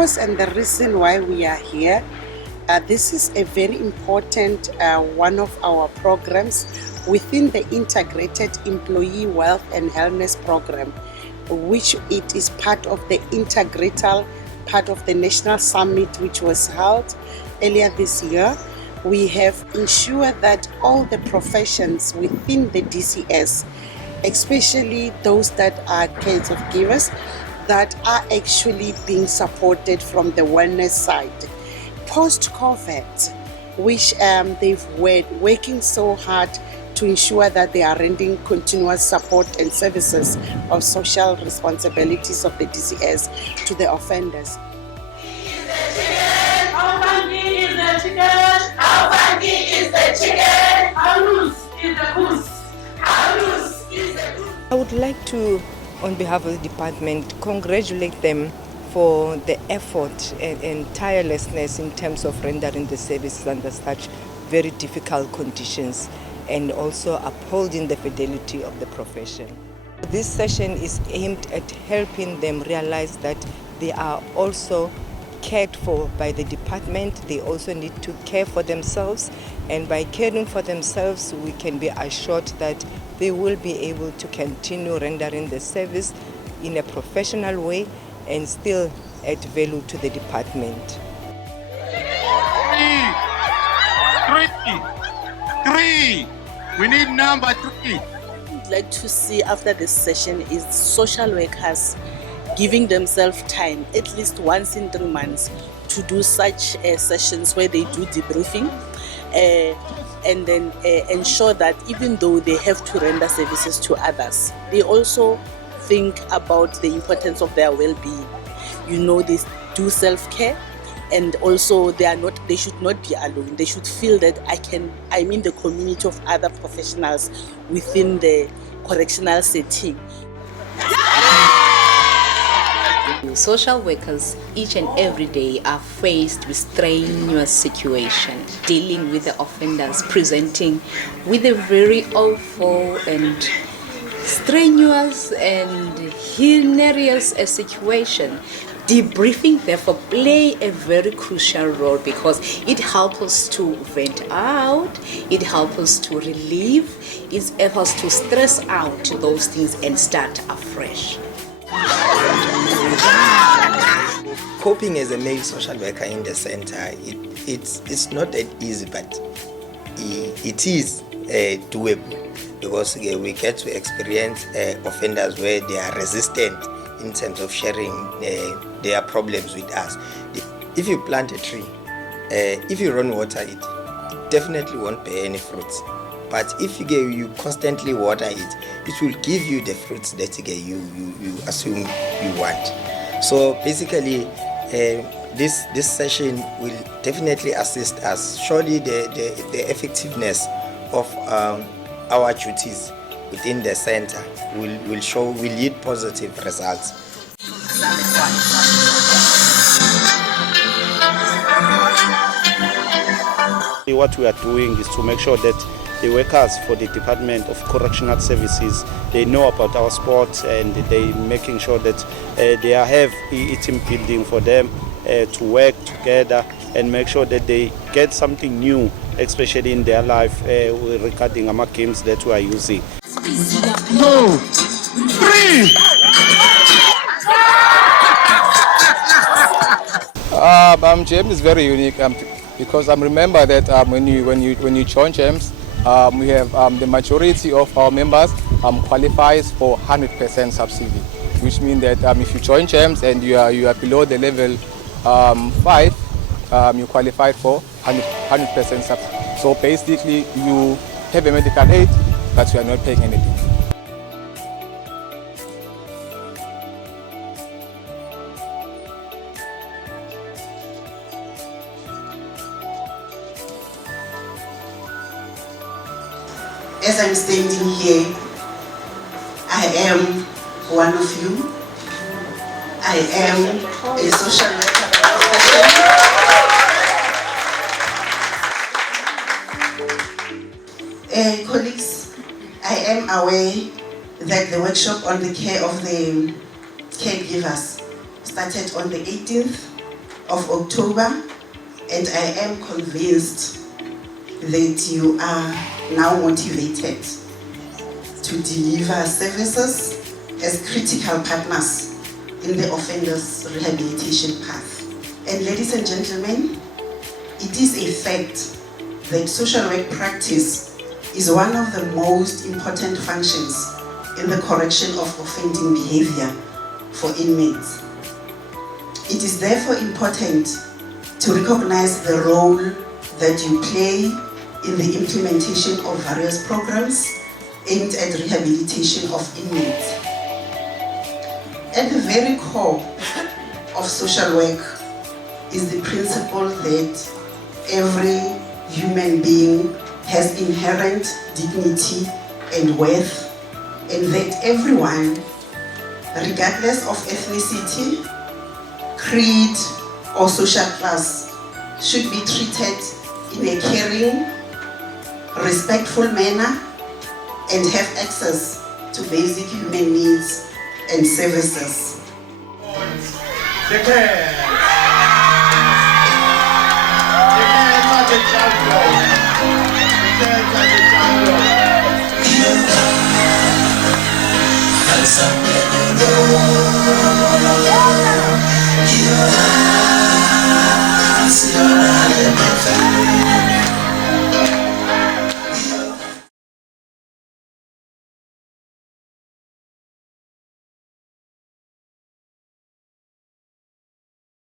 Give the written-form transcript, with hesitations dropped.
purpose and the reason why we are here, this is a very important one of our programs within the Integrated Employee Wealth and Wellness Program, which it is part of the integral part of the National Summit which was held earlier this year. We have ensured that all the professions within the DCS, especially those that are kinds of givers, that are actually being supported from the wellness side. Post-COVID, which they've working so hard to ensure that they are rendering continuous support and services of social responsibilities of the DCS to the offenders. How funky is the chicken? How funky is the chicken? How loose is the goose? How loose is the goose? I would like to, on behalf of the department, congratulate them for the effort and tirelessness in terms of rendering the services under such very difficult conditions and also upholding the fidelity of the profession. This session is aimed at helping them realize that they are also cared for by the department. They also need to care for themselves, and by caring for themselves we can be assured that they will be able to continue rendering the service in a professional way and still add value to the department. Three. We need number 3. I'd like to see after this session is social workers giving themselves time, at least once in 3 months, to do such sessions where they do debriefing and then ensure that even though they have to render services to others, they also think about the importance of their well-being. They do self-care, and also they should not be alone. They should feel that I'm in the community of other professionals within the correctional setting. Social workers each and every day are faced with strenuous situation, dealing with the offenders, presenting with a very awful and strenuous and hilarious situation. Debriefing therefore play a very crucial role because it helps us to vent out, it helps us to relieve, it helps us to stress out those things and start afresh. Coping as a male social worker in the center, it's not that easy, but it is doable because we get to experience offenders where they are resistant in terms of sharing their problems with us. If you plant a tree, if you don't water it, it definitely won't bear any fruits. But if you constantly water it, it will give you the fruits that you assume you want. So basically, this session will definitely assist us. Surely the effectiveness of our duties within the center will yield positive results. What we are doing is to make sure that the workers for the Department of Correctional Services, they know about our sport, and they making sure that they have team building for them to work together and make sure that they get something new, especially in their life regarding our games that we are using. 2, 3. GEMS is very unique because I remember that when you join GEMS, we have the majority of our members qualifies for 100% subsidy, which means that if you join GEMS and you are below the level 5, you qualify for 100% subsidy. So basically, you have a medical aid, but you are not paying anything. As I'm standing here, I am one of you. I am a social worker professional. Colleagues, I am aware that the workshop on the care of the caregivers started on the 18th of October, and I am convinced that you are now motivated to deliver services as critical partners in the offender's rehabilitation path. And ladies and gentlemen, it is a fact that social work practice is one of the most important functions in the correction of offending behavior for inmates. It is therefore important to recognize the role that you play in the implementation of various programs aimed at rehabilitation of inmates. At the very core of social work is the principle that every human being has inherent dignity and worth, and that everyone, regardless of ethnicity, creed, or social class, should be treated in a caring, respectful manner and have access to basic human needs and services. You're